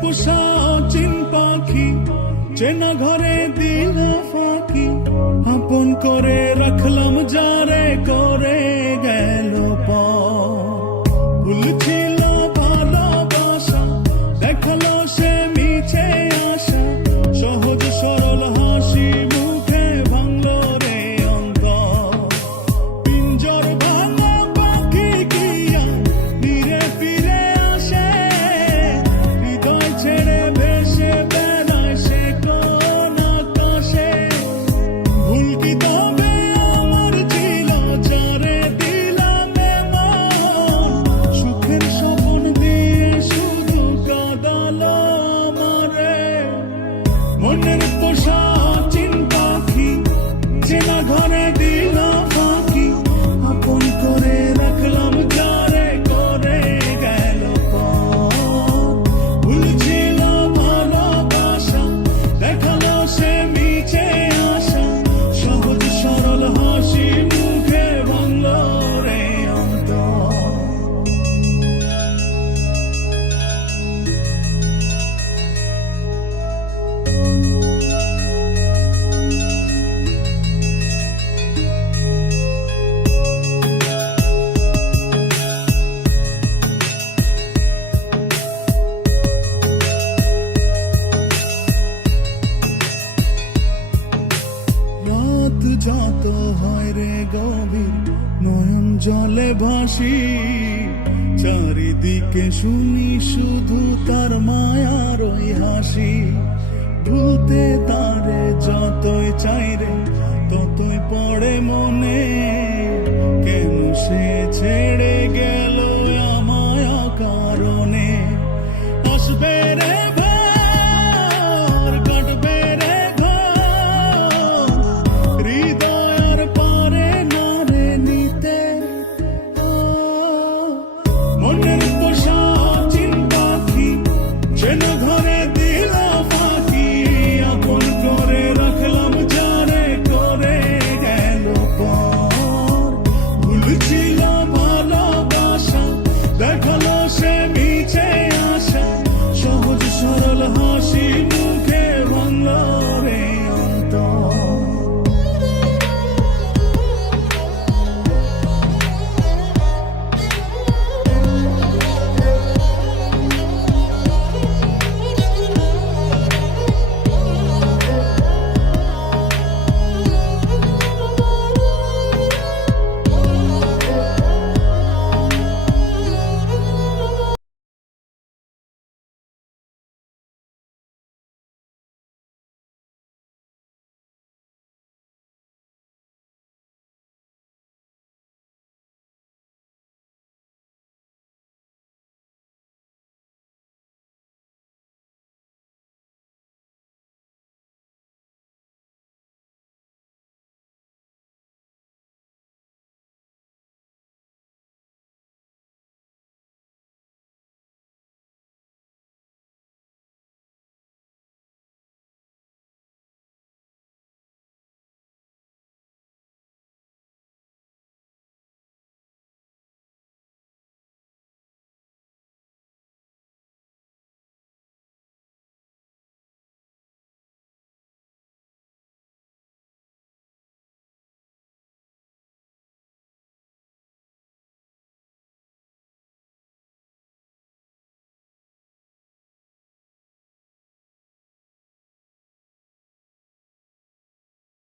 পোষা অচিন পাখি চেনা ঘরে দিল ফাঁকি, আপন করে রাখলাম যারে করে গেল ভুল ছিল ভালোবাসা, দেখালো সে মিছে আশা, সহজ সরল হাসি মুখে ভাঙলো রে অন্তর। পিঞ্জর ভাঙা পাখি কিয়া ধীরে ফিরে আসে, হৃদয় ছেড়ে ভেসে বেড়ায় সে কোন আকাশে। ভুল কি তবে আমার ছিল যারে দিলাম এমন, সুখের স্বপ্ন দিয়ে শুধু কাঁদালো আমারে। মনের পোষা অচিন পাখি চেনা ঘরে দিল ফাঁকি, আপন করে রাখলাম যারে করে গেল ভুল ছিল ভালোবাসা, দেখালো সে মিছে আশা, সহজ সরল হাসি মুখে ভাঙলো রে অন্তর। রাত যত হয় রে গভীর নয়ন জলে ভাসি, চারিদিকে শুনি শুধু তার মায়ার ওই হাসি। ভুলতে তারে যতই চাই রে ততই পড়ে মনে, কেন সে ছেড়ে গেল